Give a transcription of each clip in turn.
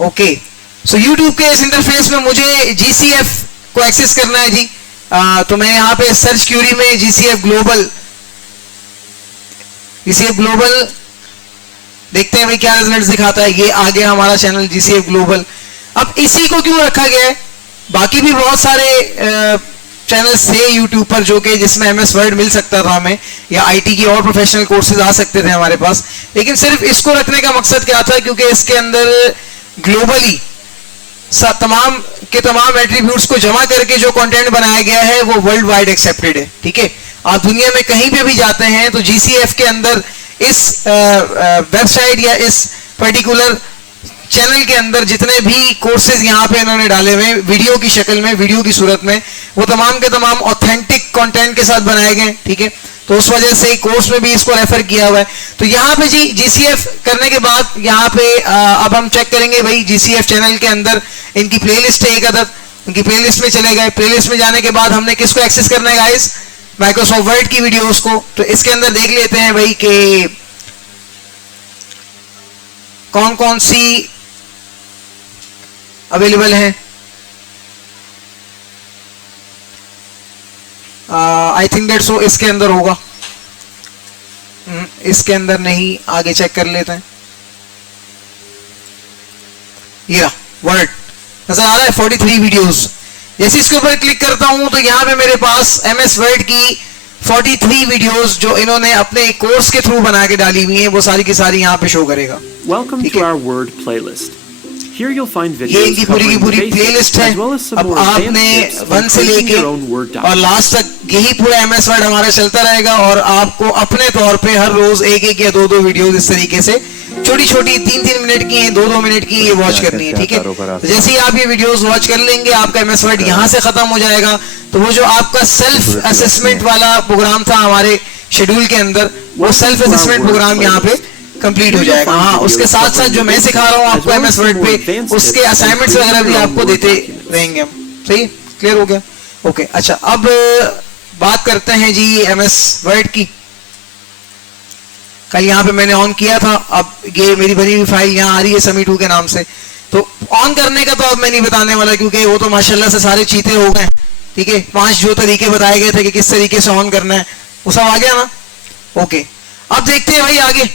Okay, so YouTube के इस interface में मुझे GCF को एक्सेस करना है जी। तो मैं यहाँ पे सर्च क्यूरी में GCF ग्लोबल देखते हैं भाई क्या रिजल्ट्स दिखाता है। ये आ गया हमारा चैनल GCF ग्लोबल। अब इसी को क्यों रखा गया है, बाकी भी बहुत सारे चैनल्स थे यूट्यूब पर जो कि जिसमें MS वर्ड मिल सकता था हमें, या IT की और प्रोफेशनल कोर्सेज आ सकते थे हमारे पास, लेकिन सिर्फ इसको रखने का मकसद क्या था, क्योंकि इसके अंदर ग्लोबली तमाम के तमाम एट्रीब्यूट्स को जमा करके जो कंटेंट बनाया गया है वो वर्ल्ड वाइड एक्सेप्टेड है। ठीक है, आप दुनिया में कहीं पे भी जाते हैं तो GCF के अंदर इस वेबसाइट या इस पर्टिकुलर चैनल के अंदर जितने भी कोर्सेज यहाँ पे इन्होंने डाले हुए वीडियो की शक्ल में, वीडियो की सूरत में, वो तमाम के तमाम ऑथेंटिक कंटेंट के साथ बनाए गए। ठीक है, तो उस वजह से कोर्स में भी इसको रेफर किया हुआ है। तो यहाँ पे जी GCF करने के बाद यहाँ पे अब हम चेक करेंगे भाई GCF चैनल के अंदर इनकी प्लेलिस्ट है एक अदद, उनकी प्लेलिस्ट में चले गए। प्लेलिस्ट में जाने के बाद हमने किसको एक्सेस करना है गाइस, माइक्रोसॉफ्ट वर्ड की वीडियोस को। तो इसके अंदर देख लेते हैं भाई कि कौन कौन सी अवेलेबल है। आई थिंक दैट सो इसके अंदर होगा, इसके अंदर नहीं, आगे चेक कर लेते हैं। ये रहा वर्ड नजर आ रहा है 43 वीडियोस। जैसे इसके ऊपर क्लिक करता हूं तो यहाँ पे मेरे पास MS वर्ड की 43 वीडियोस जो इन्होंने अपने कोर्स के थ्रू बना के डाली हुई हैं, वो सारी की सारी यहाँ पे शो करेगा। Welcome to our word playlist. Here you'll find ये videos इनकी पूरी की covering पूरी the प्लेलिस्ट basics है। as well as some अब more आपने advanced tips 1 for से creating लेके your own word और document. लास्ट तक यही पूरा MS वर्ड हमारा चलता रहेगा, और आपको अपने तौर पे हर रोज एक एक या दो वीडियोस इस तरीके से छोटी छोटी 3-3 मिनट की हैं, 2-2 मिनट की ये वॉच करनी है। ठीक है, तो जैसे ही आप ये वीडियोस वॉच कर लेंगे आपका MS वर्ड यहाँ से खत्म हो जाएगा। तो वो जो आपका सेल्फ असेसमेंट वाला प्रोग्राम था हमारे शेड्यूल के अंदर, वो सेल्फ असेसमेंट प्रोग्राम यहाँ पे कंप्लीट हो जाएगा। हाँ, उसके साथ साथ जो मैं सिखा रहा हूँ आपको MS वर्ड पे, उसके असाइनमेंट्स वगैरह भी आपको देते रहेंगे हम। सही, क्लियर हो गया? ओके, अच्छा अब बात करते हैं जी MS वर्ड की। कल यहाँ पे मैंने ऑन किया था, अब ये मेरी बनी हुई फाइल यहाँ आ रही है समी 2 के नाम से। तो ऑन करने का तो अब मैं नहीं बताने वाला, क्योंकि वो तो माशाल्लाह से सारे चीते हो गए। ठीक है, 5 जो तरीके बताए गए थे कि किस तरीके से ऑन करना है, वो सब आ गया ना। ओके, अब देखते हैं भाई आगे।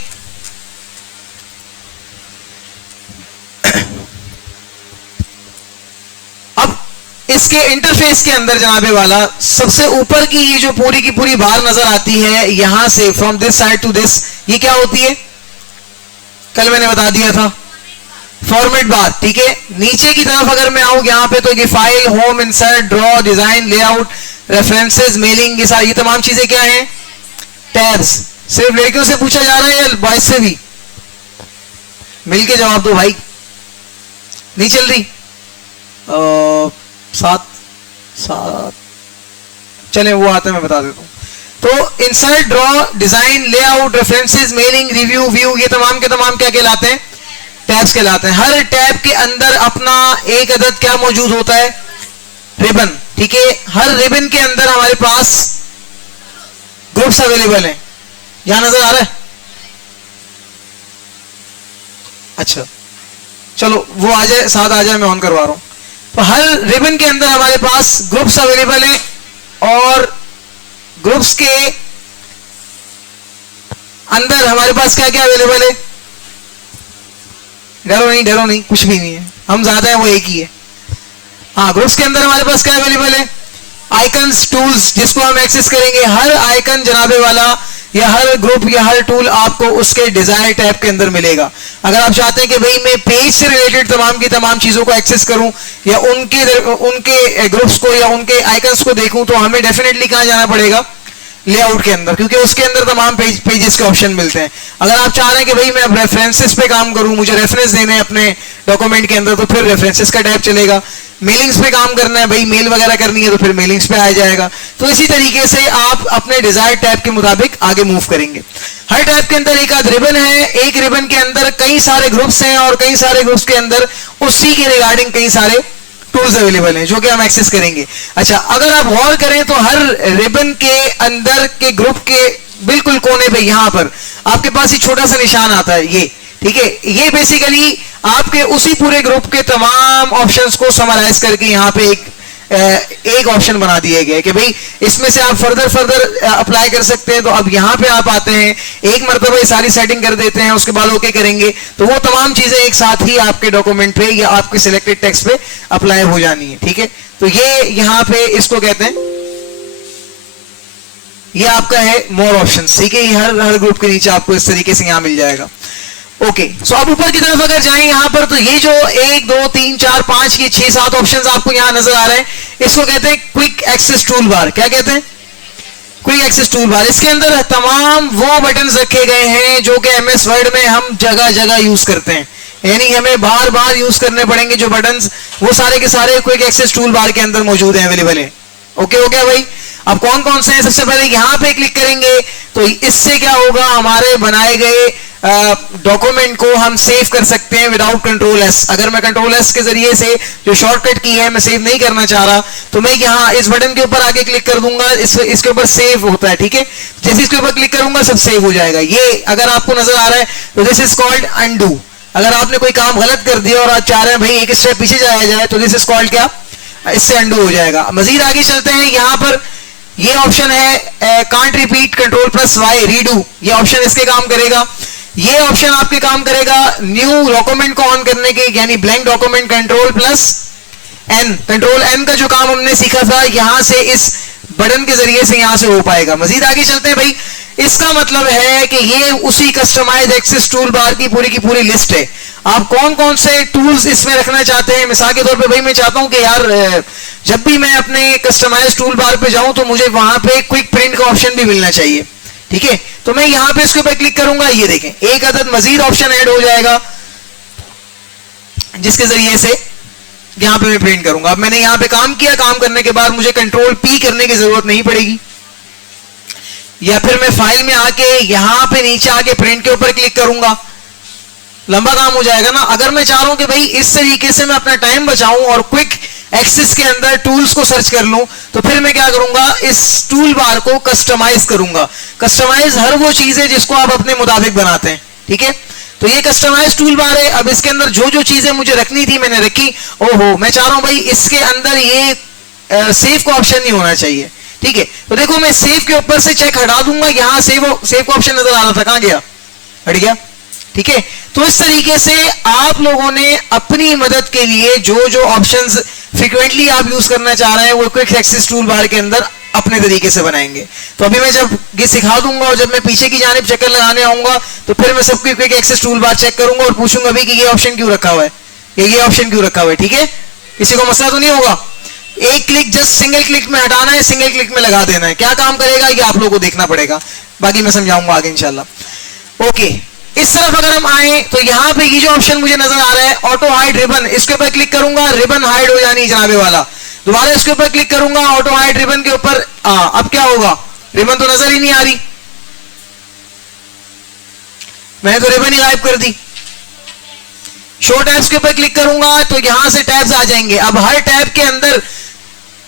अब इसके इंटरफेस के अंदर जनाबे वाला सबसे ऊपर की ये जो पूरी की पूरी बार नजर आती है यहां से, from this side to this, ये क्या होती है? कल मैंने बता दिया था, फॉर्मेट बार। ठीक है, नीचे की तरफ अगर मैं आऊं यहां पे तो ये file, home, insert, draw, design, layout, references, mailing, ये सारी तमाम चीजें क्या हैं? टैब्स। सिर्फ लड़कियों से पूछा जा रहा है या बॉयज से भी? मिलके जवाब दो भाई। नहीं चल रही? 7 चले वो आते हैं, मैं बता देता हूं। तो insert, draw, design, layout, references, mailing, review, view, ये तमाम के तमाम क्या कहलाते हैं? टैब्स कहलाते हैं। हर टैब के अंदर अपना एक अदद क्या मौजूद होता है? रिबन। ठीक है, हर रिबन के अंदर हमारे पास ग्रुप्स अवेलेबल हैं। यहां नजर आ रहा है? अच्छा चलो वो आ जाए, साथ आ जाए, मैं ऑन करवा रहा हूं। तो हर रिबन के अंदर हमारे पास ग्रुप्स अवेलेबल हैं, और ग्रुप्स के अंदर हमारे पास क्या क्या अवेलेबल है? डरो नहीं, कुछ भी नहीं है, हम ज्यादा है वो एक ही है। हाँ, ग्रुप्स के अंदर हमारे पास क्या अवेलेबल है? आइकन्स, टूल्स, जिसको हम एक्सेस करेंगे। हर आइकन जनाबे वाला या हर ग्रुप या हर टूल आपको उसके डिजायर टैब के अंदर मिलेगा। अगर आप चाहते हैं कि भाई मैं पेज से रिलेटेड तमाम की तमाम चीजों को एक्सेस करूं, या उनके ग्रुप्स को या उनके आइकन्स को देखूं, तो हमें डेफिनेटली कहां जाना पड़ेगा? लेआउट के अंदर, क्योंकि उसके अंदर तमाम पेजेस के ऑप्शन मिलते हैं। अगर आप चाह रहे हैं कि भाई मैं अब रेफरेंसेस पे काम करूं, मुझे रेफरेंस देने हैं अपने डॉक्यूमेंट के अंदर, तो फिर रेफरेंसेस का टैब चलेगा। मेलिंग्स पे काम करना है, भाई मेल वगैरह करनी है, तो फिर मेलिंग्स पे आ जाएगा। तो इसी तरीके से आप अपने डिजायर टैब के मुताबिक आगे मूव करेंगे। हर टैब के अंदर एक आध रिबन है, एक रिबन के अंदर कई सारे ग्रुप्स हैं, और कई सारे ग्रुप्स के अंदर उसी के रिगार्डिंग कई सारे टूल्स अवेलेबल हैं जो कि हम एक्सेस करेंगे। अच्छा, अगर आप गौर करें तो हर रिबन के अंदर के ग्रुप के बिल्कुल कोने पे यहां पर आपके पास ये छोटा सा निशान आता है, ये। ठीक है, ये बेसिकली आपके उसी पूरे ग्रुप के तमाम ऑप्शंस को समराइज करके यहाँ पे एक ऑप्शन बना दिया गया है कि भाई इसमें से आप फर्दर अप्लाई कर सकते हैं। तो अब यहाँ पे आप आते हैं, एक मरतबा ये सारी सेटिंग कर देते हैं, उसके बाद ओके करेंगे तो वो तमाम चीजें एक साथ ही आपके डॉक्यूमेंट पे या आपके सिलेक्टेड टेक्स्ट पे अप्लाई हो जानी है। ठीक है, तो ये यहाँ पे इसको कहते हैं, ये आपका है मोर ऑप्शन। ठीक है, ये हर ग्रुप के नीचे आपको इस तरीके से यहाँ मिल जाएगा। ओके, सो अब ऊपर की तरफ अगर जाएं यहाँ पर तो ये जो 1 2 3 4 5 ये 6 7 ऑप्शंस आपको यहाँ नजर आ रहे हैं, इसको कहते हैं क्विक एक्सेस टूल बार। क्या कहते हैं? Quick access tool bar. इसके अंदर तमाम वो बटन्स रखे गए हैं जो कि एमएस वर्ड में हम जगह जगह यूज करते हैं, यानी हमें बार बार यूज करने पड़ेंगे जो बटन्स, वो सारे के सारे क्विक एक्सेस टूल बार के अंदर मौजूद हैं, अवेलेबल है। ओके हो गया भाई? अब कौन कौन से हैं? सबसे पहले यहाँ पे क्लिक करेंगे तो इससे क्या होगा, हमारे बनाए गए डॉक्यूमेंट को हम सेव कर सकते हैं विदाउट कंट्रोल एस। अगर मैं कंट्रोल एस के जरिए से जो शॉर्टकट की है मैं सेव नहीं करना चाह रहा तो मैं यहाँ इस बटन के ऊपर आगे क्लिक कर दूंगा, इसके ऊपर सेव होता है। ठीक है, जैसे इसके ऊपर क्लिक करूंगा सब सेव हो जाएगा। ये अगर आपको नजर आ रहा है तो दिस इज कॉल्ड अनडू। अगर आपने कोई काम गलत कर दिया और आप चाह रहे हैं भाई एक स्टेप पीछे जाया जाए तो दिस इज कॉल्ड क्या, इससे अनडू हो जाएगा। मजीद आगे चलते हैं, यहाँ पर ये ऑप्शन है can't repeat control plus Y redo, ये ऑप्शन इसके काम करेगा। ये ऑप्शन आपके काम करेगा न्यू डॉक्यूमेंट को ऑन करने के, यानी blank document control plus N. Control N का जो काम हमने सीखा था यहां से इस बटन के जरिए से यहां से हो पाएगा। मजीद आगे चलते हैं भाई, इसका मतलब है कि ये उसी कस्टमाइज एक्सेस टूल बार की पूरी लिस्ट है। आप कौन कौन से टूल्स इसमें रखना चाहते हैं। मिसाल के तौर पे भाई मैं चाहता हूं कि यार जब भी मैं अपने कस्टमाइज टूल बार पे जाऊं तो मुझे वहां पे क्विक प्रिंट का ऑप्शन भी मिलना चाहिए। ठीक है, तो मैं यहां पे इसके ऊपर क्लिक करूंगा, ये देखें एक अदद मजीद ऑप्शन ऐड हो जाएगा जिसके जरिए से यहां पे मैं प्रिंट करूंगा। अब मैंने यहां पे काम किया, काम करने के बाद मुझे कंट्रोल पी करने की जरूरत नहीं पड़ेगी, या फिर मैं फाइल में आके यहां पे नीचे आके प्रिंट के ऊपर क्लिक करूंगा, लंबा काम हो जाएगा ना। अगर मैं चाह रहा हूं कि भाई इस तरीके से मैं अपना टाइम बचाऊं और क्विक एक्सेस के अंदर टूल्स को सर्च कर लूं तो फिर मैं क्या करूंगा, इस टूल बार को कस्टमाइज करूंगा। कस्टमाइज हर वो चीज है जिसको आप अपने मुताबिक बनाते हैं। ठीक है, तो ये कस्टमाइज टूल बार है। अब इसके अंदर जो जो चीजें मुझे रखनी थी मैंने रखी। ओहो, मैं चाह रहा हूं भाई इसके अंदर ये सेव का ऑप्शन नहीं होना चाहिए। ठीक है, तो देखो मैं सेव के ऊपर से चेक हटा दूंगा, यहां सेव का ऑप्शन नजर आ रहा था, कहां गया, हट गया। ठीक है, तो इस तरीके से आप लोगों ने अपनी मदद के लिए जो जो ऑप्शंस फ्रीक्वेंटली आप यूज करना चाह रहे हैं वो क्विक एक्सेस टूल बार के अंदर अपने तरीके से बनाएंगे। तो अभी मैं जब ये सिखा दूंगा और जब मैं पीछे की जानिब चक्कर लगाने आऊंगा तो फिर मैं सबकी quick access tool bar check करूंगा और पूछूंगा भी कि ये ऑप्शन क्यों रखा हुआ है, ये ऑप्शन क्यों रखा हुआ है। ठीक है, किसी को मसला तो नहीं होगा। एक क्लिक जस्ट सिंगल क्लिक में हटाना है, सिंगल क्लिक में लगा देना है। क्या काम करेगा ये आप लोगों को देखना पड़ेगा, बाकी मैं समझाऊंगा आगे इंशाल्लाह। ओके, इस तरफ अगर हम आए तो यहां पे ये जो ऑप्शन मुझे नजर आ रहा है ऑटो हाइड रिबन, इसके ऊपर क्लिक करूंगा, रिबन हाइड हो जानी जनाबे वाला। दोबारा इसके ऊपर क्लिक करूंगा ऑटो हाइड रिबन के ऊपर, अब क्या होगा, रिबन तो नजर ही नहीं आ रही, मैंने तो रिबन ही गायब कर दी। शो टैब्स के ऊपर क्लिक करूंगा तो यहां से टैब्स आ जाएंगे। अब हर टैब के अंदर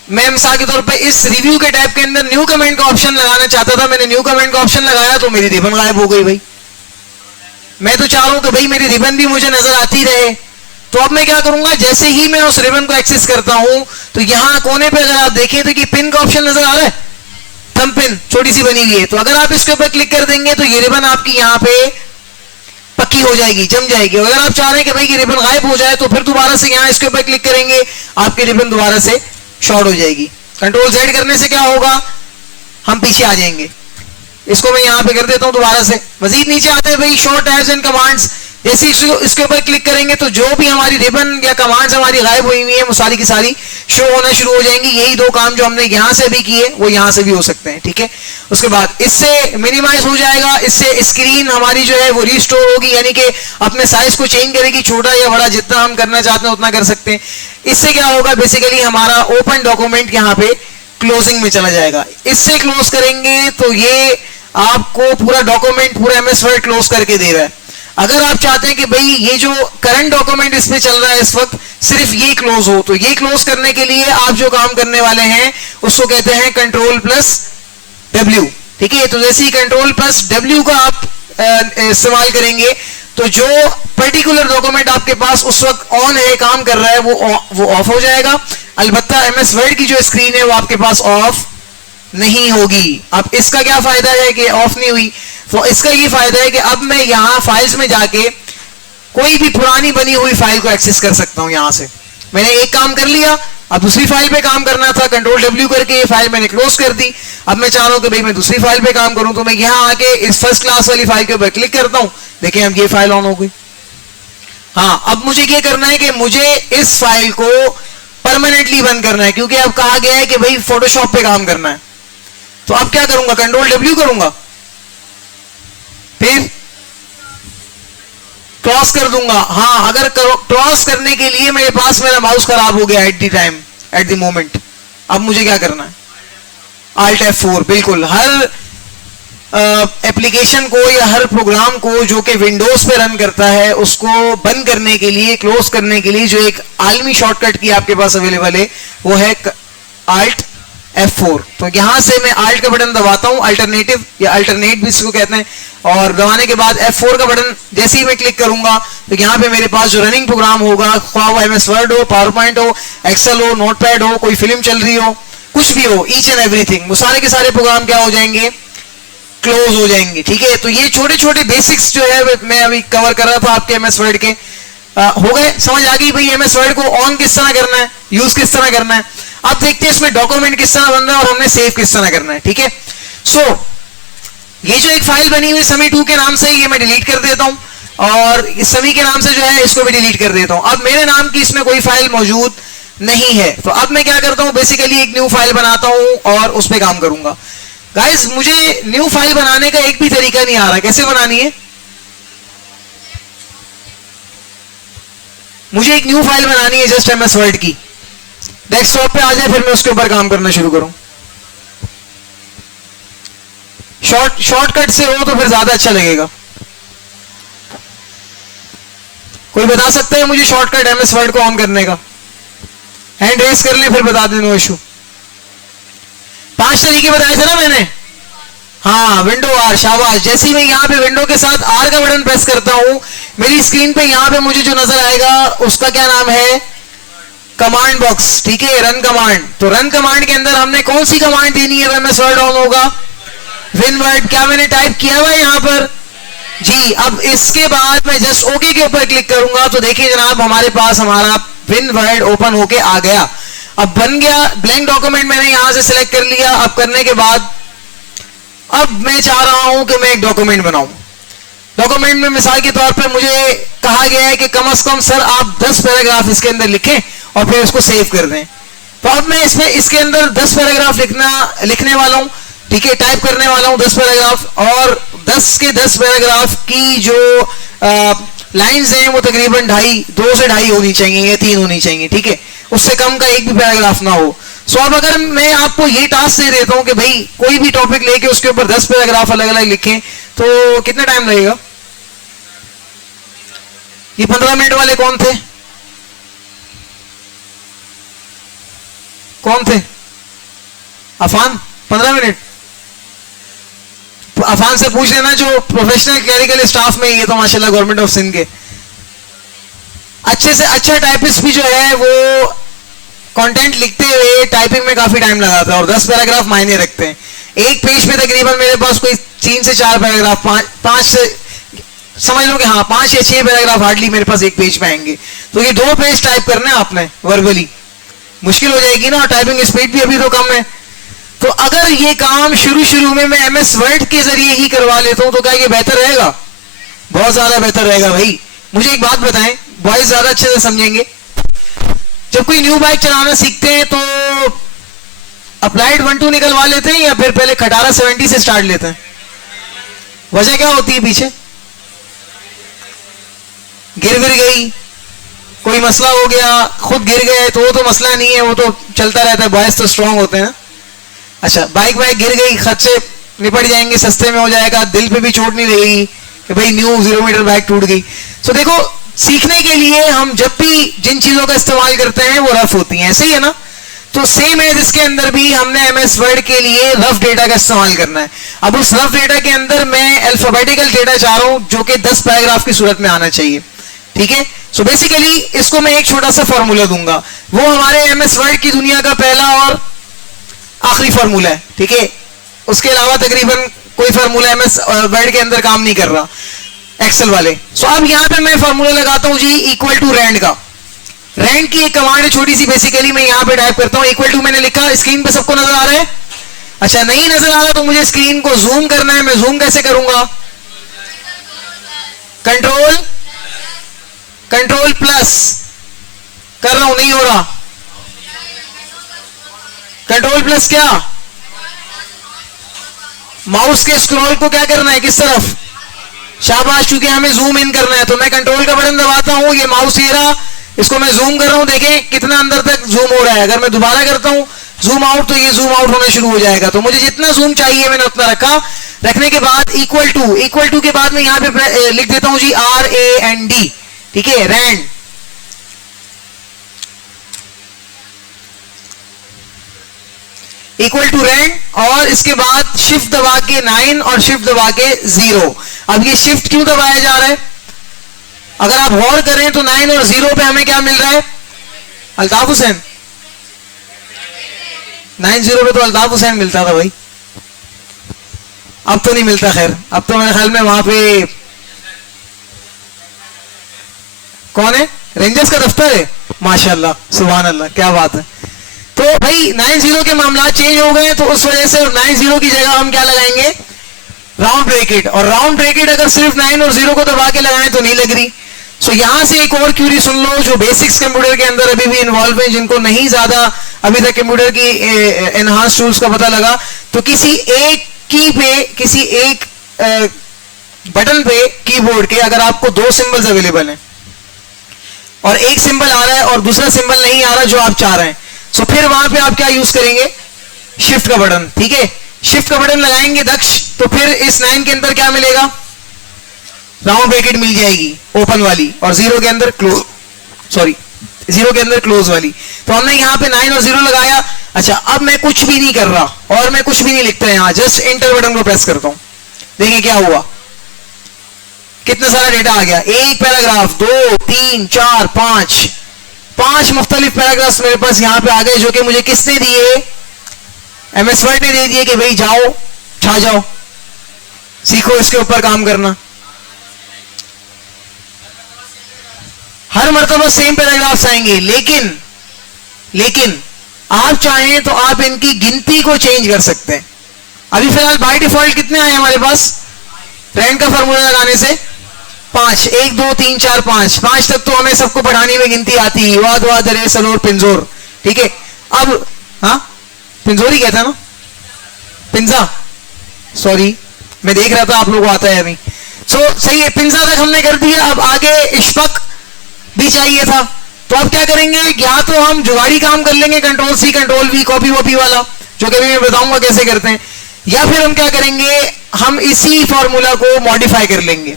मैं मिसाल के तौर पे इस रिव्यू के टैब के अंदर न्यू कमेंट का ऑप्शन लगाना चाहता था, मैंने न्यू कमेंट का ऑप्शन लगाया तो मेरी रिबन गायब हो गई। भाई मैं तो चाह रहा हूं कि भाई मेरी रिबन भी मुझे नजर आती रहे, तो अब मैं क्या करूंगा, जैसे ही मैं उस रिबन को एक्सेस करता हूं तो यहां कोने पे अगर आप देखें तो कि पिन का ऑप्शन नजर आ रहा है, थंब पिन छोटी सी बनी हुई है। तो अगर आप इसके ऊपर क्लिक कर देंगे तो ये रिबन आपकी यहां पे पक्की हो जाएगी, जम जाएगी। अगर आप चाह रहे हैं कि भाई ये रिबन गायब हो जाए तो फिर दोबारा से यहां इसके ऊपर क्लिक करेंगे, आपकी रिबन दोबारा से शॉर्ट हो जाएगी। कंट्रोल Z करने से क्या होगा, हम पीछे आ जाएंगे। इसको मैं यहां पे कर देता हूं दोबारा से। मजीद नीचे आते हैं भाई शो टैब्स एंड कमांड्स, जैसे इसके ऊपर क्लिक करेंगे तो जो भी हमारी रिबन या कमांड्स हमारी गायब हुई हुई है वो सारी की सारी शो होना शुरू हो जाएंगी। यही दो काम जो हमने यहां से भी किए वो यहां से भी हो सकते हैं। ठीक है, उसके बाद इससे मिनिमाइज हो जाएगा, इससे स्क्रीन हमारी जो है वो रिस्टोर होगी, यानी कि अपने साइज को चेंज करेगी, छोटा या बड़ा जितना हम करना चाहते हैं उतना कर सकते हैं। इससे क्या होगा, बेसिकली हमारा ओपन डॉक्यूमेंट यहाँ पे क्लोजिंग में चला जाएगा। इससे क्लोज करेंगे तो ये आपको पूरा डॉक्यूमेंट पूरा MS वर्ड क्लोज करके दे रहा है। अगर आप चाहते हैं कि भाई ये जो करंट डॉक्यूमेंट इसमें चल रहा है इस वक्त सिर्फ ये क्लोज हो, तो ये क्लोज करने के लिए आप जो काम करने वाले हैं उसको कहते हैं Ctrl+W। ठीक है, तो जैसे ही Ctrl+W का आप इस्तेमाल करेंगे तो जो पर्टिकुलर डॉक्यूमेंट आपके पास उस वक्त ऑन है, काम कर रहा है, वो ऑफ हो जाएगा। अलबत्ता एमएस वर्ड की जो स्क्रीन है वो आपके पास ऑफ नहीं होगी। अब इसका क्या फायदा है कि ऑफ नहीं हुई? तो इसका ये फायदा है कि अब मैं यहां फाइल्स में जाके कोई भी पुरानी बनी हुई फाइल को एक्सेस कर सकता हूं। यहां से मैंने एक काम कर लिया, अब दूसरी फाइल पे काम करना था, कंट्रोल डब्ल्यू करके ये फाइल मैंने क्लोज कर दी। अब मैं चाह रहा हूं कि भाई मैं दूसरी फाइल पे काम करूं, तो मैं यहां आके इस फर्स्ट क्लास वाली फाइल के ऊपर क्लिक करता हूं। देखिए अब ये फाइल ऑन हो गई। हाँ, अब मुझे ये करना है कि मुझे इस फाइल को परमानेंटली बंद करना है, क्योंकि अब कहा गया है कि भाई फोटोशॉप पे काम करना है। तो अब क्या करूंगा? कंट्रोल डब्ल्यू करूंगा, फिर क्रॉस कर दूंगा। हाँ, अगर क्रॉस करने के लिए मेरे पास मेरा माउस खराब हो गया at the time, at the moment, अब मुझे क्या करना है? Alt F4। बिल्कुल, हर एप्लीकेशन को या हर प्रोग्राम को जो कि विंडोज पे रन करता है उसको बंद करने के लिए, क्लोज करने के लिए जो एक आलमी शॉर्टकट की आपके पास अवेलेबल है वो है Alt F4। तो यहां से मैं Alt का बटन दबाता हूं, अल्टरनेटिव या अल्टरनेट भी इसको कहते हैं, और दबाने के बाद F4 का बटन जैसे ही मैं क्लिक करूंगा तो यहां पे मेरे पास जो रनिंग प्रोग्राम होगा, ख्वाह वो MS वर्ड हो, पावर पॉइंट हो, एक्सेल हो, नोटपैड हो, कोई फिल्म चल रही हो, कुछ भी हो, ईच एंड एवरीथिंग, वो सारे के सारे प्रोग्राम क्या हो जाएंगे? क्लोज हो जाएंगे। ठीक है, तो ये छोटे छोटे बेसिक्स जो है मैं अभी कवर कर रहा था आपके एमएस वर्ड के, हो गए, समझ आ गई भाई एमएस वर्ड को ऑन किस तरह करना है, यूज किस तरह करना है। अब देखते हैं इसमें डॉक्यूमेंट किस तरह बन रहा है और हमने सेव किस तरह करना है। ठीक है, सो ये जो एक फाइल बनी हुई समी2 के नाम से, ये मैं डिलीट कर देता हूं, और समी के नाम से जो है इसको भी डिलीट कर देता हूं। अब मेरे नाम की इसमें कोई फाइल मौजूद नहीं है, तो अब मैं क्या करता हूं? बेसिकली एक न्यू फाइल बनाता हूं और उस पर काम करूंगा। गाइस, मुझे न्यू फाइल बनाने का एक भी तरीका नहीं आ रहा, कैसे बनानी है? मुझे एक न्यू फाइल बनानी है जस्ट एमएस वर्ड की, डेस्कटॉप पे आ जाए, फिर मैं उसके ऊपर काम करना शुरू करूं। शॉर्टकट से हो तो फिर ज्यादा अच्छा लगेगा। कोई बता सकता है मुझे शॉर्टकट एमएस वर्ड को ऑन करने का? हैंड रेस कर ले, फिर बता दें, नो इशू। 5 तरीके बताए थे ना मैंने। हाँ, विंडो आर, शाबाश। जैसे ही मैं यहाँ पे विंडो के साथ आर का बटन प्रेस करता हूं, मेरी स्क्रीन पे यहाँ पे मुझे जो नजर आएगा उसका क्या नाम है? Command box. ठीक है, रन कमांड। तो रन कमांड के अंदर हमने कौन सी कमांड देनी है एमएस वर्ड ऑन होगा? विनवर्ड। क्या मैंने टाइप किया हुआ है यहाँ पर? जी। अब इसके बाद मैं जस्ट ओके के ऊपर क्लिक करूंगा तो देखिए जनाब, हमारे पास हमारा विनवर्ड ओपन होके आ गया। अब बन गया ब्लैंक डॉक्यूमेंट, मैंने यहां से सिलेक्ट कर लिया। अब करने के बाद अब मैं चाह रहा हूं कि मैं एक डॉक्यूमेंट बनाऊं। डॉक्यूमेंट में मिसाल के तौर पे मुझे कहा गया है कि कम से कम सर आप 10 पैराग्राफ इसके अंदर लिखें और फिर इसको सेव कर दें। तो अब मैं इसके अंदर 10 पैराग्राफ लिखने वाला हूं। ठीक है, टाइप करने वाला हूं 10 पैराग्राफ, और 10 के 10 पैराग्राफ की जो लाइंस हैं वो तकरीबन 2 से 2.5 होनी चाहिए या 3 होनी चाहिए। ठीक है, उससे कम का एक भी पैराग्राफ ना हो। सो अब अगर मैं आपको ये टास्क दे देता हूं कि भाई कोई भी टॉपिक लेके उसके ऊपर 10 पैराग्राफ अलग अलग लिखें, तो कितना टाइम लगेगा? ये 15 मिनट वाले कौन थे? कौन थे? अफान। 15 मिनट अफान से पूछ लेना, जो प्रोफेशनल क्लरिकल स्टाफ में, ये तो माशाल्लाह गवर्नमेंट ऑफ सिंध के अच्छे से अच्छा टाइपिस्ट भी जो है वो कंटेंट लिखते हुए टाइपिंग में काफी टाइम लगाता है, और 10 पैराग्राफ मायने रखते हैं। एक पेज पे तकरीबन मेरे पास कोई 3 से 4 पैराग्राफ, 5 से समझ लो कि हाँ 5 या 6 पैराग्राफ हार्डली मेरे पास एक पेज पे आएंगे। तो ये 2 पेज टाइप करने आपने वर्बली, मुश्किल हो जाएगी ना, और टाइपिंग स्पीड भी अभी तो कम है। तो अगर ये काम शुरू में मैं एमएस वर्ड के जरिए ही करवा लेता हूं तो क्या ये बेहतर रहेगा? बहुत ज्यादा बेहतर रहेगा भाई। मुझे एक बात बताएं, बॉयज ज्यादा अच्छे से समझेंगे। जब कोई न्यू बाइक चलाना सीखते हैं तो अप्लाइड 1-2 निकलवा लेते हैं या फिर पहले खटारा 70 से स्टार्ट लेते हैं? वजह क्या होती है पीछे? गिर गई, कोई मसला हो गया, खुद गिर गए, तो वो तो मसला नहीं है, वो तो चलता रहता है, बॉयज तो स्ट्रांग होते हैं। अच्छा, बाइक गिर गई, खर्चे निपट जाएंगे, सस्ते में हो जाएगा, दिल पे भी चोट नहीं लगेगी कि भाई न्यू 0 मीटर बाइक टूट गई। सो देखो, सीखने के लिए हम जब भी जिन चीजों का इस्तेमाल करते हैं वो रफ होती हैं, ऐसे ही है ना। तो सेम है, इसके अंदर भी हमने एमएस वर्ड के लिए रफ डेटा का इस्तेमाल करना है। अब उस रफ डेटा के अंदर मैं अल्फाबेटिकल डेटा चाह रहा हूं जो कि 10 पैराग्राफ की सूरत में आना चाहिए, ठीक है। सो बेसिकली इसको मैं एक छोटा सा फॉर्मूला दूंगा, वो हमारे एमएस वर्ड की दुनिया का पहला और आखिरी फॉर्मूला है, ठीक है। उसके अलावा तकरीबन कोई फार्मूला एमएस वर्ड के अंदर काम नहीं कर रहा एक्सेल वाले। सो अब यहां पे मैं फार्मूला लगाता हूं जी इक्वल टू रैंड का। रैंड की एक कमांड है छोटी सी, बेसिकली मैं यहां पे टाइप करता हूं इक्वल टू, मैंने लिखा, स्क्रीन पे सबको नजर आ रहा है? अच्छा नहीं नजर आ रहा तो मुझे स्क्रीन को जूम करना है, मैं जूम कैसे करूंगा? कंट्रोल प्लस कर रहा हूं, नहीं हो रहा। कंट्रोल प्लस क्या? माउस के स्क्रॉल को क्या करना है, किस तरफ? शाबाश, चूंकि हमें जूम इन करना है तो मैं कंट्रोल का बटन दबाता हूं, ये माउस ये रहा, इसको मैं जूम कर रहा हूं, देखें कितना अंदर तक जूम हो रहा है। अगर मैं दोबारा करता हूं जूम आउट तो ये जूम आउट होना शुरू हो जाएगा। तो मुझे जितना जूम चाहिए मैंने उतना रखा। रखने के बाद इक्वल टू के बाद मैं यहां पे लिख देता हूं जी RAND, ठीक है, रैंड। इक्वल टू रैंड, और इसके बाद शिफ्ट दबा के 9 और शिफ्ट दबा के 0। अब ये शिफ्ट क्यों दबाया जा रहा है? अगर आप गौर करें तो 9 और 0 पे हमें क्या मिल रहा है? अल्ताफ हुसैन। 9-0 पे तो अल्ताफ हुसैन मिलता था भाई, अब तो नहीं मिलता। खैर अब तो मेरे ख्याल में वहां पे कौन है, रेंजर्स का दफ्तर है। माशाल्लाह, सुभान अल्लाह, क्या बात है। तो भाई 9-0 के मामला चेंज हो गए, तो उस वजह से 9-0 की जगह हम क्या लगाएंगे? Round bracket. और राउंड ब्रैकेट अगर सिर्फ 9 और 0 को दबा के लगाएं तो नहीं लग रही। सो यहां से एक और क्यूरी सुन लो जो बेसिक्स कंप्यूटर के अंदर अभी भी इन्वॉल्व है, जिनको नहीं ज्यादा अभी तक कंप्यूटर की एनहांस टूल्स का पता लगा। तो किसी एक की पे, किसी एक बटन पे कीबोर्ड के अगर आपको 2 सिंबल्स अवेलेबल हैं और एक सिंबल आ रहा है और दूसरा सिंबल नहीं आ रहा जो आप चाह रहे हैं, सो फिर वहां पे आप क्या यूज करेंगे? शिफ्ट का बटन, ठीक है। शिफ्ट का बटन लगाएंगे दक्ष, तो फिर इस 9 के अंदर क्या मिलेगा? राउंड ब्रैकेट मिल जाएगी ओपन वाली, और 0 के अंदर क्लोज, सॉरी 0 के अंदर क्लोज वाली। तो हमने यहां पे 9 और 0 लगाया। अच्छा अब मैं कुछ भी नहीं कर रहा और मैं कुछ भी नहीं लिखता यहां, जस्ट एंटर बटन को प्रेस करता हूं, देखें क्या हुआ, कितना सारा डेटा आ गया। एक पैराग्राफ, 2 3 4 5 मुख्तलिफ पैराग्राफ्स मेरे पास यहां पे आ गए, जो कि मुझे किसने दिए? एमएस वर्ड ने दे दिए कि भाई जाओ, छा जाओ, सीखो इसके ऊपर काम करना। हर मर्तबा सेम पैराग्राफ्स आएंगे, लेकिन आप चाहें तो आप इनकी गिनती को चेंज कर सकते हैं। अभी फिलहाल बाय डिफॉल्ट कितने आए हमारे पास? रैंड का फॉर्मूला लगाने से 5, 1 2 3 4 5 तक तो हमें सबको पढ़ाने में गिनती आती है, वाद वाद अरे सलोर पिंजोर, ठीक है। अब हाँ पिंजोर ही कहता है ना, पिंजा, सॉरी मैं देख रहा था आप लोगों को आता है अभी। सो सही है, पिंजा तक हमने कर दिया। अब आगे इश्फक भी चाहिए था, तो अब क्या करेंगे? या तो हम जुगाड़ी काम कर लेंगे, Ctrl+C Ctrl+V कॉपी वॉपी वाला, जो कि मैं बताऊंगा कैसे करते हैं, या फिर हम क्या करेंगे? हम इसी फॉर्मूला को मॉडिफाई कर लेंगे।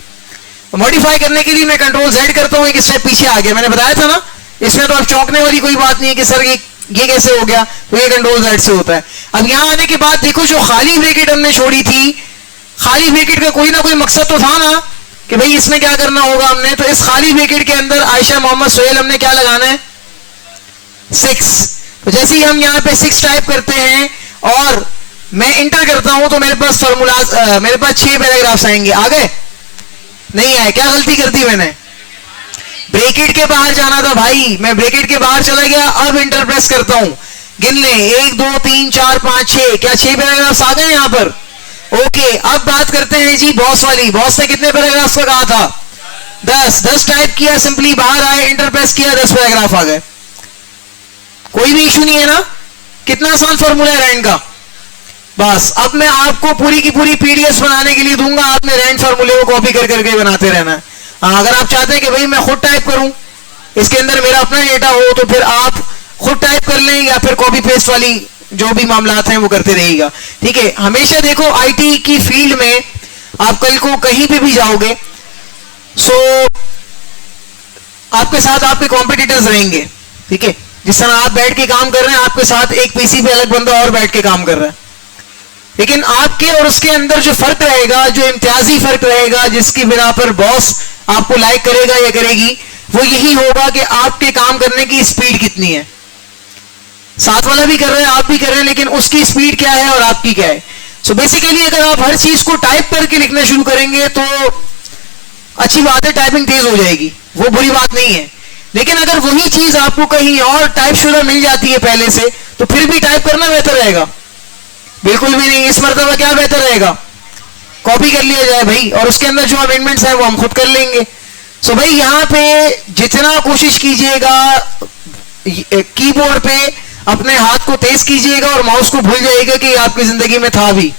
मॉडिफाई करने के लिए मैं Ctrl+Z करता हूं, एक स्टेप पीछे आ गया। मैंने बताया था ना, इसमें तो अब चौंकने वाली कोई बात नहीं है कि सर ये कैसे हो गया, तो ये Ctrl+Z से होता है। अब यहां आने के बाद देखो, जो खाली ब्रैकेट हमने छोड़ी थी, खाली ब्रैकेट का कोई ना कोई मकसद तो था ना कि भाई इसमें क्या करना होगा हमने। तो इस खाली ब्रैकेट के अंदर आयशा मोहम्मद सोहेल हमने क्या लगाना है? 6। तो जैसे ही हम यहाँ पे 6 टाइप करते हैं और मैं इंटर करता हूं तो मेरे पास फॉर्मूला, मेरे पास 6 पैराग्राफ्स आएंगे। आ गए? नहीं आए? क्या गलती कर दी मैंने? ब्रैकेट के बाहर जाना था भाई, मैं ब्रैकेट के बाहर चला गया। अब इंटर प्रेस करता हूं, गिन ले 1 2 3 4 5 6। क्या 6 पैराग्राफ्स आ गए यहां पर? ओके, अब बात करते हैं जी बॉस वाली। बॉस ने कितने पैराग्राफ्स का कहा था? 10 टाइप किया, सिंपली बाहर आए, इंटर प्रेस किया, 10 पैराग्राफ आ गए। कोई भी इशू नहीं है ना? कितना आसान फॉर्मूला है रैंड का। बस अब मैं आपको पूरी की पूरी पीडीएफ बनाने के लिए दूंगा, आपने रैंड फॉर्मूले को कॉपी कर करके बनाते रहना है। अगर आप चाहते हैं कि भाई मैं खुद टाइप करूं, इसके अंदर मेरा अपना डेटा हो, तो फिर आप खुद टाइप कर लें, या फिर कॉपी पेस्ट वाली जो भी मामलात हैं वो करते रहिएगा, ठीक है। हमेशा देखो आईटी की फील्ड में आप कल को कहीं पे भी जाओगे, सो आपके साथ आपके कॉम्पिटिटर्स रहेंगे, ठीक है। जिस तरह आप बैठ के काम कर रहे हैं, आपके साथ एक पीसी पे अलग बंदा और बैठ के काम कर रहा है, लेकिन आपके और उसके अंदर जो फर्क रहेगा, जो इम्तियाजी फर्क रहेगा, जिसकी बिना पर बॉस आपको लाइक करेगा या करेगी, वो यही होगा कि आपके काम करने की स्पीड कितनी है। साथ वाला भी कर रहा है, आप भी कर रहे हैं, लेकिन उसकी स्पीड क्या है और आपकी क्या है। सो बेसिकली अगर आप हर चीज को टाइप करके लिखना शुरू करेंगे तो अच्छी बात है, टाइपिंग तेज हो जाएगी, वो बुरी बात नहीं है। लेकिन अगर वही चीज आपको कहीं और टाइप शुदा मिल जाती है पहले से, तो फिर भी टाइप करना बेहतर रहेगा? बिल्कुल भी नहीं। इस मर्तबा क्या बेहतर रहेगा? कॉपी कर लिया जाए भाई, और उसके अंदर जो अमेंडमेंट्स हैं वो हम खुद कर लेंगे। सो भाई यहाँ पे जितना कोशिश कीजिएगा कीबोर्ड पे अपने हाथ को तेज कीजिएगा और माउस को भूल जाइएगा कि आपकी जिंदगी में था भी,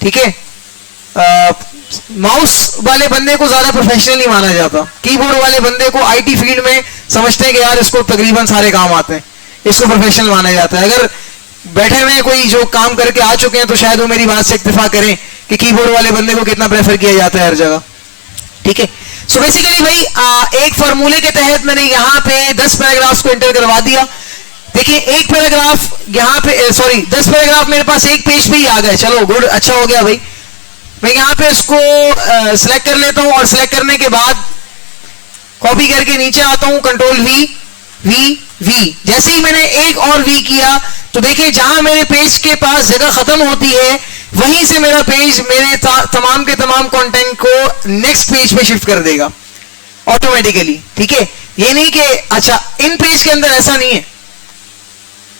ठीक है। माउस वाले बंदे को ज्यादा प्रोफेशनल नहीं माना जाता, कीबोर्ड वाले बंदे को आईटी फील्ड में समझते हैं कि यार इसको तकरीबन सारे काम आते हैं, इसको प्रोफेशनल माना जाता है। अगर बैठे हुए कोई जो काम करके आ चुके हैं तो शायद वो मेरी बात से इत्तेफा करें कि कीबोर्ड वाले बंदे को कितना प्रेफर किया जाता है हर जगह, ठीक है। सो बेसिकली भाई एक फॉर्मूले के तहत मैंने यहाँ पे 10 पैराग्राफ्स को एंटर करवा दिया। देखिए एक पैराग्राफ यहाँ पे 10 पैराग्राफ मेरे पास एक पेज पे ही आ गए, चलो गुड, अच्छा हो गया भाई। मैं यहाँ पे इसको सिलेक्ट कर लेता हूँ और सिलेक्ट करने के बाद कॉपी करके नीचे आता हूँ, कंट्रोल वी। जैसे ही मैंने एक और वी किया तो देखिए जहां मेरे पेज के पास जगह खत्म होती है वहीं से मेरा पेज मेरे तमाम के तमाम कंटेंट को नेक्स्ट पेज पे शिफ्ट कर देगा ऑटोमेटिकली, ठीक है। ये नहीं कि अच्छा इन पेज के अंदर ऐसा नहीं है,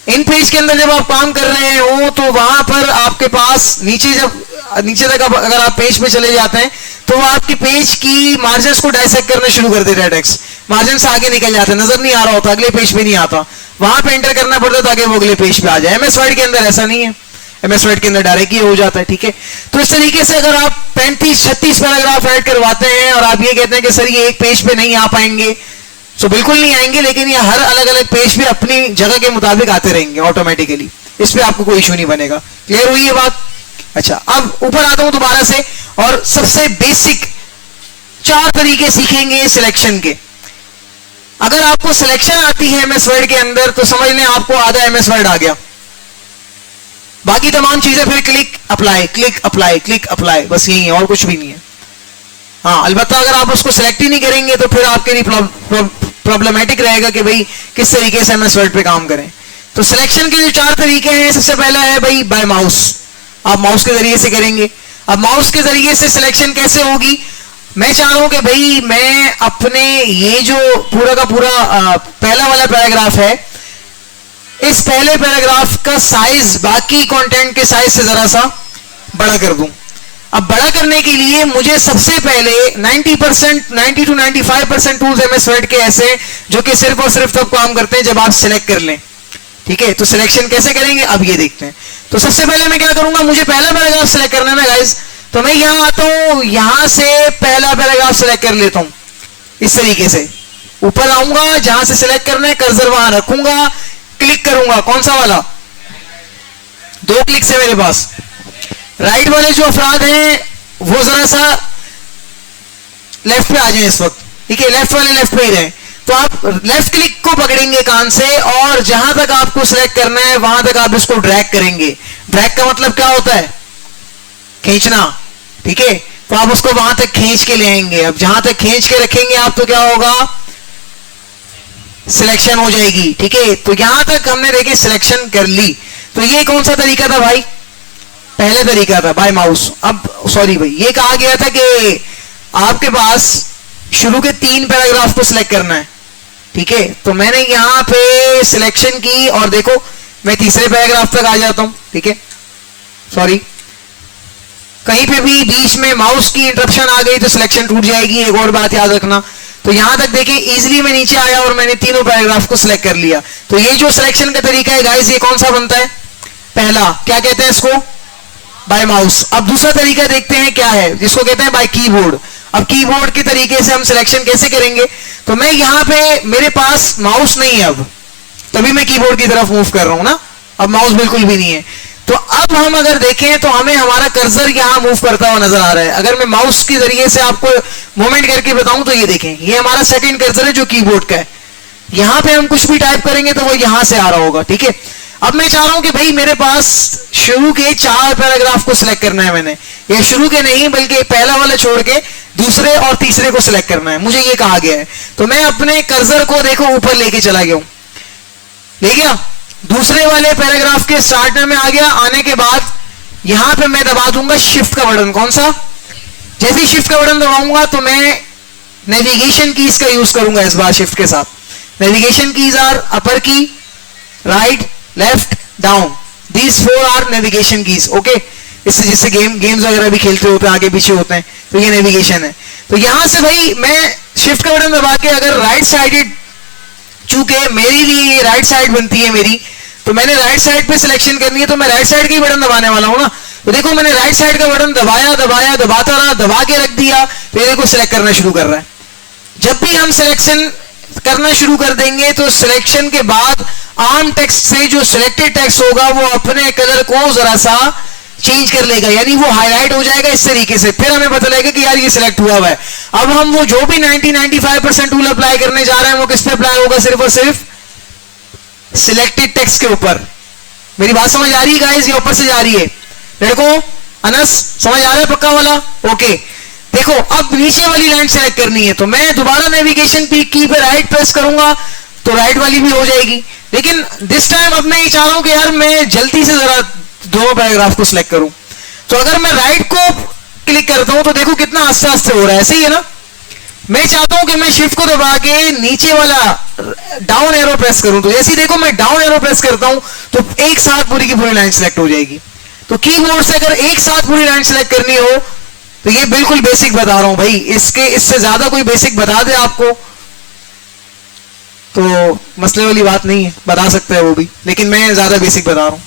इन पेज के अंदर जब आप काम कर रहे हो तो वहां पर आपके पास नीचे तक अगर आप पेज पे चले जाते हैं तो वो आपके पेज की मार्जिन्स को डाइसेक्ट करना शुरू कर देता है। टेक्स्ट मार्जिन से आगे निकल जाता है, नजर नहीं आ रहा होता, अगले पेज पे नहीं आता, वहां पे एंटर करना पड़ता है ताकि वो अगले पेज पे आ जाए। एमएस वर्ड के अंदर ऐसा नहीं है, एमएस वर्ड के अंदर डायरेक्ट ही हो जाता है, ठीक है। तो इस तरीके से अगर आप 35-36 पैराग्राफ ऐड करवाते हैं और आप ये कहते हैं कि सर ये एक पेज पे नहीं आ पाएंगे, तो बिल्कुल नहीं आएंगे, लेकिन ये हर अलग अलग पेज पे अपनी जगह के मुताबिक आते रहेंगे ऑटोमेटिकली, इस पे आपको कोई इशू नहीं बनेगा। क्लियर हुई ये बात? अच्छा, अब ऊपर आता हूं दोबारा से और सबसे बेसिक 4 तरीके सीखेंगे सिलेक्शन के। अगर आपको सिलेक्शन आती है एमएस वर्ड के अंदर तो समझ लें आपको आधा एमएस वर्ड आ गया, बाकी तमाम चीजें फिर click apply click apply click apply, बस यही है और कुछ भी नहीं है। हाँ, अलबत्ता अगर आप उसको सिलेक्ट ही नहीं करेंगे तो फिर आपके लिए प्रॉब्लमेटिक रहेगा कि भाई किस तरीके से एमएस वर्ड पे काम करें। तो सिलेक्शन के जो 4 तरीके हैं, सबसे पहला है भाई बाय माउस, आप माउस के जरिए से करेंगे। अब माउस के जरिए से सिलेक्शन कैसे होगी? मैं चाह रहा हूं कि भाई मैं अपने ये जो पूरा का पूरा पहला वाला पैराग्राफ है, इस पहले पैराग्राफ का साइज बाकी कंटेंट के साइज से जरा सा बड़ा कर दूं। अब बड़ा करने के लिए मुझे सबसे पहले 90 to 95% टूल्स एमएस वर्ड के ऐसे जो कि सिर्फ और सिर्फ तब काम करते हैं जब आप सिलेक्ट कर लें, ठीक है। तो सिलेक्शन कैसे करेंगे अब ये देखते हैं। तो सबसे पहले मैं क्या करूंगा, मुझे पहला पैराग्राफ सिलेक्ट करना है ना गाइस, तो मैं यहां आता हूं, यहां से पहला पैराग्राफ सिलेक्ट कर लेता हूं। इस तरीके से ऊपर आऊंगा, जहां से सिलेक्ट करना है कर्सर वहां रखूंगा, क्लिक करूंगा, कौन सा वाला, 2 क्लिक से मेरे पास। राइट वाले जो अफराद हैं वो जरा सा लेफ्ट पे आ जाए इस वक्त, ठीक है, लेफ्ट वाले लेफ्ट पे ही रहे। तो आप लेफ्ट क्लिक को पकड़ेंगे कान से और जहां तक आपको सिलेक्ट करना है वहां तक आप इसको ड्रैग करेंगे। ड्रैग का मतलब क्या होता है? खींचना, ठीक है। तो आप उसको वहां तक खींच के ले आएंगे। अब जहां तक खींच के रखेंगे आप तो क्या होगा, सिलेक्शन हो जाएगी, ठीक है। तो यहां तक हमने देखिए सिलेक्शन कर ली। तो ये कौन सा तरीका था भाई? पहले तरीका था बाय माउस। अब सॉरी भाई, ये कहा गया था कि आपके पास शुरू के 3 पैराग्राफ को सिलेक्ट करना है, ठीक है। तो मैंने यहां पे सिलेक्शन की और देखो मैं तीसरे पैराग्राफ तक आ जाता हूं, ठीक है। सॉरी, कहीं पे भी बीच में माउस की इंटरप्शन आ गई तो सिलेक्शन टूट जाएगी, एक और बात याद रखना। तो यहां तक देखें इजीली मैं नीचे आया और मैंने तीनों पैराग्राफ को सिलेक्ट कर लिया। तो ये जो सिलेक्शन का तरीका है गाइस, ये कौन सा बनता है? पहला। क्या कहते हैं इसको? By mouse. अब दूसरा तरीका देखते हैं क्या है, जिसको कहते हैं बाय कीबोर्ड। अब कीबोर्ड के तरीके से हम सिलेक्शन कैसे करेंगे? तो मैं यहां पे मेरे पास माउस नहीं है, अब तभी मैं कीबोर्ड की तरफ मूव कर रहा हूं ना, अब माउस बिल्कुल भी नहीं है। तो अब हम अगर देखें तो हमें हमारा कर्सर यहां मूव करता हुआ नजर आ रहा है। अगर मैं माउस के जरिए से आपको मूवमेंट करके बताऊं तो ये देखें, ये हमारा सेकंड कर्सर है जो कीबोर्ड का है, यहां पे हम कुछ भी टाइप करेंगे तो वो यहां से आ रहा होगा, ठीक है। अब मैं चाह रहा हूं कि भाई मेरे पास शुरू के 4 पैराग्राफ को सिलेक्ट करना है मैंने, या शुरू के नहीं बल्कि पहला वाला छोड़ के दूसरे और तीसरे को सिलेक्ट करना है, मुझे ये कहा गया है। तो मैं अपने कर्सर को देखो ऊपर लेके चला गया हूं, ले गया, दूसरे वाले पैराग्राफ के स्टार्ट में आ गया। आने के बाद यहां पे मैं दबा दूंगा शिफ्ट का बटन, कौन सा, जैसे ही शिफ्ट का बटन दबाऊंगा तो मैं नेविगेशन कीज का यूज करूंगा इस बार शिफ्ट के साथ। Navigation keys are upper key, right, left, down, these 4 are navigation keys, okay. इससे जिससे गेम्स वगैरह भी खेलते होते हैं, आगे पीछे होते हैं, तो ये नेविगेशन है। तो यहां से भाई मैं शिफ्ट का बटन दबा के अगर राइट साइडेड, चूंकि मेरे लिए ये राइट साइड बनती है मेरी, तो मैंने राइट साइड पे सिलेक्शन करनी है, तो मैं राइट साइड की बटन दबाने वाला हूं ना। तो देखो मैंने राइट साइड का बटन दबाया दबाया दबाता रहा, दबा के रख दिया, तो ये देखो सिलेक्ट करना शुरू कर रहा है। जब भी हम सिलेक्शन करना शुरू कर देंगे तो सिलेक्शन के बाद आर्म टेक्स्ट से जो सिलेक्टेड टेक्स्ट होगा वो अपने कलर को जरा सा चेंज कर लेगा, यानी वो हाईलाइट हो जाएगा इस तरीके से, फिर हमें पता लगेगा कि यार ये सिलेक्ट हुआ है। अब हम वो जो भी 90-95% टूल अप्लाई करने जा रहे हैं वो किस पे अप्लाई होगा, सिर्फ और सिर्फ सिलेक्टेड टेक्स्ट के ऊपर। मेरी बात समझ आ रही है गाइस, ये ऊपर से जा रही है लड़कों, अनस समझ आ रहा है पक्का वाला, ओके। देखो अब नीचे वाली लाइन सेलेक्ट करनी है, तो मैं दोबारा नेविगेशन की पे राइट प्रेस करूंगा तो राइट वाली भी हो जाएगी, लेकिन दिस टाइम अब मैं ये चाह रहा हूं कि यार मैं जल्दी से जरा दोनों पैराग्राफ को सिलेक्ट करूं। तो अगर मैं राइट को क्लिक करता हूं तो देखो कितना आस्ते आस्ते हो रहा है, सही है ना। मैं चाहता हूं कि मैं शिफ्ट को दबा के नीचे वाला डाउन एरो प्रेस करूं, तो जैसे ही देखो मैं डाउन एरो प्रेस करता हूं तो एक साथ पूरी की पूरी लाइन सिलेक्ट हो जाएगी। तो कीबोर्ड से अगर एक साथ पूरी लाइन सिलेक्ट करनी हो तो ये बिल्कुल बेसिक बता रहा हूं भाई, इससे ज्यादा कोई बेसिक बता दे आपको तो मसले वाली बात नहीं है, बता सकते हैं वो भी, लेकिन मैं ज्यादा बेसिक बता रहा हूं।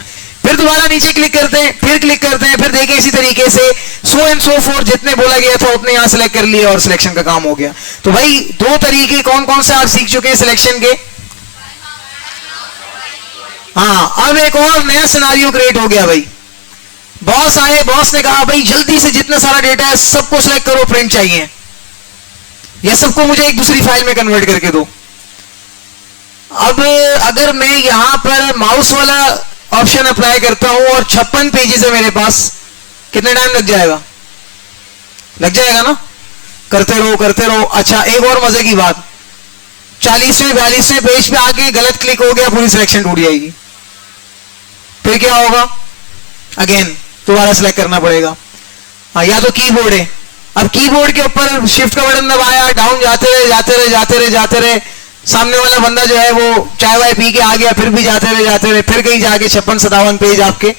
फिर दोबारा नीचे क्लिक करते हैं, फिर क्लिक करते हैं, फिर देखें इसी तरीके से सो एंड सो फोर्थ, जितने बोला गया था उतने यहां सेलेक्ट कर लिए और सिलेक्शन का काम हो गया। तो भाई 2 तरीके कौन कौन से आप सीख चुके हैं सिलेक्शन के। हाँ, अब एक और नया सिनेरियो क्रिएट हो गया भाई। बॉस आए, बॉस ने कहा भाई जल्दी से जितना सारा डेटा है सबको सिलेक्ट करो, प्रिंट चाहिए, यह सबको मुझे एक दूसरी फाइल में कन्वर्ट करके दो। अब अगर मैं यहां पर माउस वाला ऑप्शन अप्लाई करता हूं और 56 पेजेस है मेरे पास, कितना टाइम लग जाएगा, लग जाएगा ना, करते रहो करते रहो। अच्छा एक और मजे की बात, 40वें 42वें पेज पे आके गलत क्लिक हो गया, पूरी सिलेक्शन टूट जाएगी, फिर क्या होगा, अगेन दोबारा सिलेक्ट करना पड़ेगा। या तो कीबोर्ड है, अब कीबोर्ड के ऊपर शिफ्ट का बटन दबाया, डाउन जाते रहे जाते रहे जाते रहे जाते रहे, सामने वाला बंदा जो है वो चाय वाय पी के आ गया, फिर भी जाते रहे, फिर कहीं जाके 56-57 पेज आपके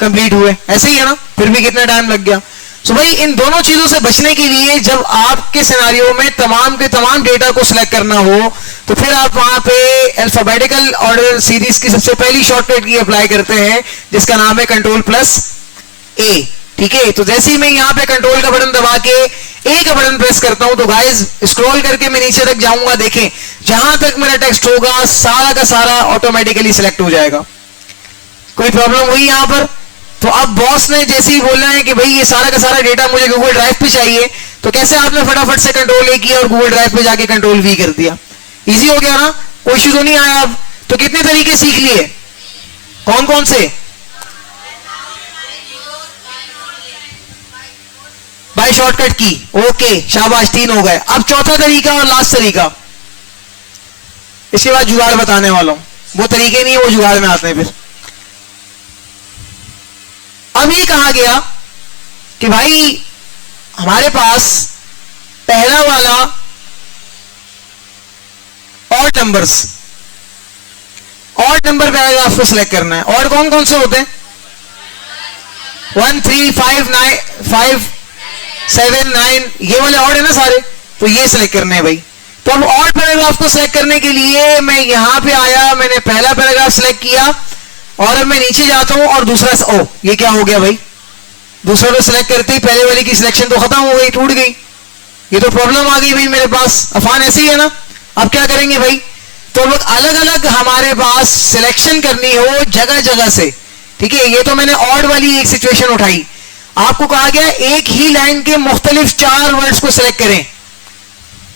कंप्लीट हुए, ऐसे ही है ना, फिर भी कितना टाइम लग गया। सो भाई इन दोनों चीजों से बचने के लिए जब आपके सिनेरियो में तमाम के तमाम डेटा को सिलेक्ट करना हो तो फिर आप वहां पे अल्फाबेटिकल ऑर्डर सीरीज की सबसे पहली शॉर्टकट की अप्लाई करते हैं जिसका नाम है Ctrl+A, ठीक है। तो जैसे ही मैं यहाँ पे कंट्रोल का बटन दबा के ए का बटन प्रेस करता हूं तो गाइस स्क्रॉल करके मैं नीचे तक जाऊंगा, देखें जहां तक मेरा टेक्स्ट होगा सारा का सारा ऑटोमेटिकली सिलेक्ट हो जाएगा। कोई प्रॉब्लम हुई यहां पर? तो अब बॉस ने जैसे ही बोला है कि भाई ये सारा का सारा डेटा मुझे गूगल ड्राइव पे चाहिए, तो कैसे आपने फटाफट से Ctrl+A किया और गूगल ड्राइव पे जाके Ctrl+V कर दिया, इजी हो गया ना, कोई इश्यू तो नहीं आया। अब तो कितने तरीके सीख लिए, कौन कौन से? बाय शॉर्टकट की, ओके शाबाश, 3 हो गए। अब चौथा तरीका और लास्ट तरीका, इसके बाद जुगाड़ बताने वाला हूं, वो तरीके नहीं है, वो जुगाड़ में आते हैं। फिर अब ये कहा गया कि भाई हमारे पास पहला वाला ऑड नंबर पैराग्राफ को सिलेक्ट करना है। ऑड कौन कौन से होते हैं? 1 3 5 9 5 7 9, ये वाले ऑड है ना सारे, तो ये सिलेक्ट करने हैं भाई। तो अब ऑड पैराग्राफ को सिलेक्ट करने के लिए मैं यहां पे आया, मैंने पहला पैराग्राफ सिलेक्ट किया और अब मैं नीचे जाता हूं और दूसरा, ओ ये क्या हो गया भाई, दूसरा को सिलेक्ट करते ही पहले वाले की सिलेक्शन तो खत्म हो गई, टूट गई, ये तो प्रॉब्लम आ गई भाई मेरे पास। अफान ऐसे ही है ना, अब क्या करेंगे भाई, तो अब अलग अलग हमारे पास सिलेक्शन करनी हो जगह जगह से, ठीक है। ये तो मैंने ऑड वाली एक सिचुएशन उठाई, आपको कहा गया एक ही लाइन के मुख्तलिफ 4 वर्ड्स को सिलेक्ट करें।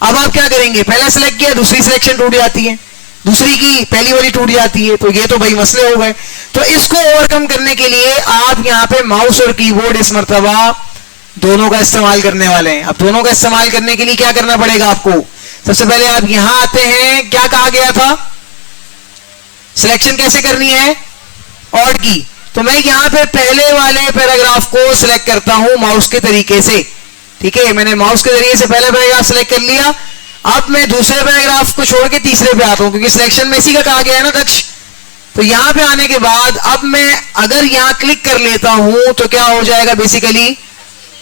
अब आप क्या करेंगे, पहला सिलेक्ट किया, दूसरी सिलेक्शन टूट जाती है, दूसरी की पहली वाली टूट जाती है, तो ये तो भाई मसले हो गए। तो इसको ओवरकम करने के लिए आप यहां पे माउस और कीबोर्ड इस मर्तबा दोनों का इस्तेमाल करने वाले हैं। अब दोनों का इस्तेमाल करने के लिए क्या करना पड़ेगा आपको, सबसे पहले आप यहां आते हैं, क्या कहा गया था, सिलेक्शन कैसे करनी है, ऑड की। तो मैं यहां पे पहले वाले पैराग्राफ को सिलेक्ट करता हूं माउस के तरीके से, ठीक है, मैंने माउस के जरिए से पहले पैराग्राफ सिलेक्ट कर लिया। अब मैं दूसरे पैराग्राफ को छोड़ के तीसरे पे आता हूं, क्योंकि सिलेक्शन में इसी का कहा गया है ना दक्ष। तो यहां पे आने के बाद अब मैं अगर यहां क्लिक कर लेता हूं तो क्या हो जाएगा, बेसिकली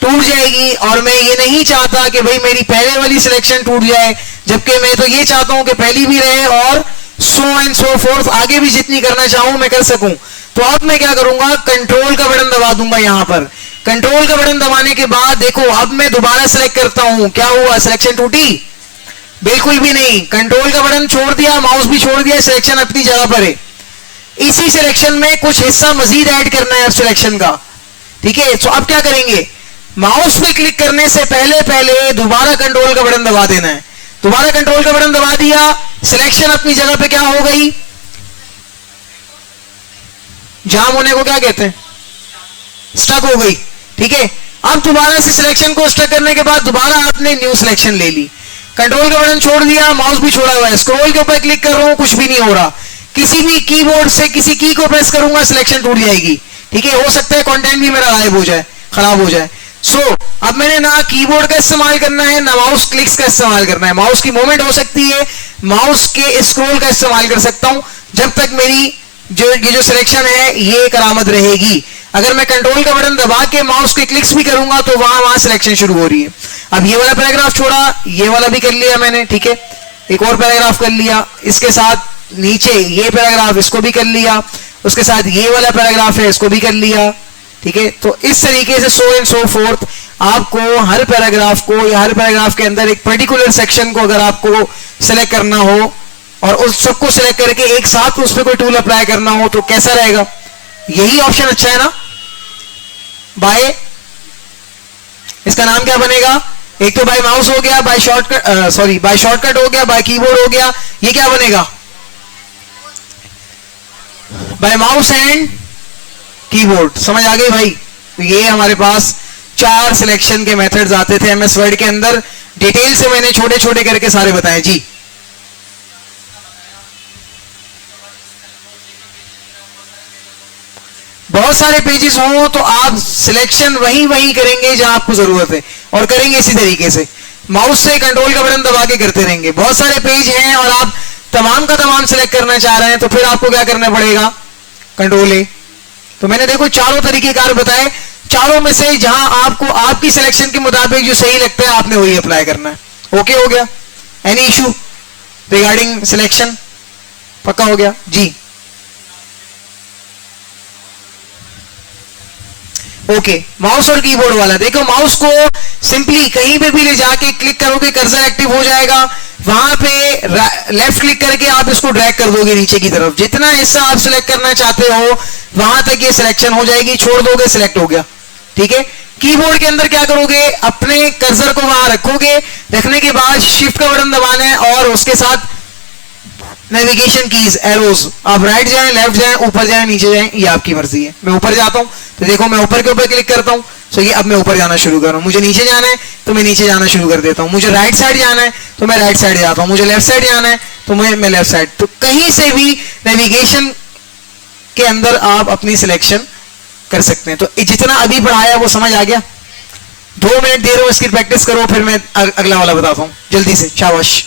टूट जाएगी। और मैं ये नहीं चाहता कि भाई मेरी पहले वाली सिलेक्शन टूट जाए, जबकि मैं तो ये चाहता हूं कि पहली भी रहे और सो एंड सो फोर्थ, आगे भी जितनी करना चाहूं मैं कर सकूं। तो अब मैं क्या करूंगा, कंट्रोल का बटन दबा दूंगा। यहां पर कंट्रोल का बटन दबाने के बाद देखो अब मैं दोबारा सिलेक्ट करता हूं, क्या हुआ, सिलेक्शन टूटी, बिल्कुल भी नहीं। कंट्रोल का बटन छोड़ दिया, माउस भी छोड़ दिया, सिलेक्शन अपनी जगह पर है। इसी सिलेक्शन में कुछ हिस्सा मजीद ऐड करना है अब सिलेक्शन का, ठीक है। तो अब क्या करेंगे, माउस पे क्लिक करने से पहले पहले दोबारा कंट्रोल का बटन दबा देना है। दोबारा कंट्रोल का बटन दबा दिया, सिलेक्शन अपनी जगह पे क्या हो गई, जाम होने को क्या कहते हैं, स्टक हो गई, ठीक है। अब दोबारा से सिलेक्शन को स्टक करने के बाद दोबारा आपने न्यू सिलेक्शन ले ली, कंट्रोल का बटन छोड़ दिया, माउस भी छोड़ा हुआ है, स्क्रॉल के ऊपर क्लिक कर रहा हूं, कुछ भी नहीं हो रहा। किसी भी कीबोर्ड से किसी की को प्रेस करूंगा सिलेक्शन टूट जाएगी, ठीक है। हो सकता है कंटेंट भी मेरा गायब हो जाए, खराब हो जाए। सो अब मैंने ना कीबोर्ड का इस्तेमाल करना है ना माउस क्लिक्स का इस्तेमाल करना है। माउस की मूवमेंट हो सकती है, माउस के स्क्रॉल का इस्तेमाल कर सकता हूं, जब तक मेरी ये जो सिलेक्शन है ये करामत रहेगी। अगर मैं कंट्रोल का बटन दबा के माउस के क्लिक्स भी करूंगा तो वहां सिलेक्शन शुरू हो रही है। अब ये वाला पैराग्राफ छोड़ा, ये वाला भी कर लिया मैंने, ठीक है, एक और पैराग्राफ कर लिया, इसके साथ नीचे ये पैराग्राफ इसको भी कर लिया, उसके साथ ये वाला पैराग्राफ है इसको भी कर लिया, ठीक है। तो इस तरीके से सो एंड सो फोर्थ आपको हर पैराग्राफ को या हर पैराग्राफ के अंदर एक पर्टिकुलर सेक्शन को अगर आपको सिलेक्ट करना हो और उस सबको सिलेक्ट करके एक साथ उस पर कोई टूल अप्लाई करना हो तो कैसा रहेगा, यही ऑप्शन अच्छा है ना। बाय, इसका नाम क्या बनेगा, एक तो बाय माउस हो गया, by shortcut, sorry by shortcut हो गया, बाय कीबोर्ड हो गया, ये क्या बनेगा, बाय माउस एंड कीबोर्ड। समझ आ गई भाई। तो ये हमारे पास 4 सिलेक्शन के मेथड्स आते थे एमएस वर्ड के अंदर, डिटेल से मैंने छोटे छोटे करके सारे बताए जी। बहुत सारे पेजेस हो तो आप सिलेक्शन वही करेंगे जहां आपको जरूरत है और करेंगे इसी तरीके से, माउस से कंट्रोल का बटन दबा के करते रहेंगे। बहुत सारे पेज हैं और आप तमाम का तमाम सिलेक्ट करना चाह रहे हैं तो फिर आपको क्या करना पड़ेगा, कंट्रोल ए। तो मैंने देखो चारों तरीके कार बताए, चारों में से जहां आपको आपकी सिलेक्शन के मुताबिक जो सही लगता है आपने वही अप्लाई करना है। ओके हो गया, एनी इशू रिगार्डिंग सिलेक्शन, पक्का हो गया जी। ओके, माउस और कीबोर्ड वाला देखो, माउस को सिंपली कहीं पे भी ले जाके क्लिक करोगे कर्सर एक्टिव हो जाएगा, वहां पे लेफ्ट क्लिक करके आप इसको ड्रैग कर दोगे नीचे की तरफ, जितना हिस्सा आप सिलेक्ट करना चाहते हो वहां तक ये सिलेक्शन हो जाएगी, छोड़ दोगे सिलेक्ट हो गया, ठीक है। कीबोर्ड के अंदर क्या करोगे, अपने कर्सर को वहां रखोगे, रखने के बाद शिफ्ट का बटन दबाना है और उसके साथ नेविगेशन कीज एरोज, आप राइट जाएं, लेफ्ट जाएं, ऊपर जाएं, नीचे जाएं, ये आपकी मर्जी है। मैं ऊपर जाता हूं तो देखो मैं ऊपर के ऊपर क्लिक करता हूं तो ये अब मैं ऊपर जाना शुरू कर रहा हूं, मुझे नीचे जाना है तो मैं नीचे जाना शुरू कर देता हूं, मुझे राइट साइड जाना है तो मैं राइट साइड जाता हूं, मुझे लेफ्ट साइड जाना है तो मैं लेफ्ट साइड। तो कहीं से भी नेविगेशन के अंदर आप अपनी सिलेक्शन कर सकते हैं। तो जितना अभी पढ़ाया वो समझ आ गया, 2 मिनट दे रहा हूं इसकी प्रैक्टिस करो, फिर मैं अगला वाला बताता हूं जल्दी से, शाबाश।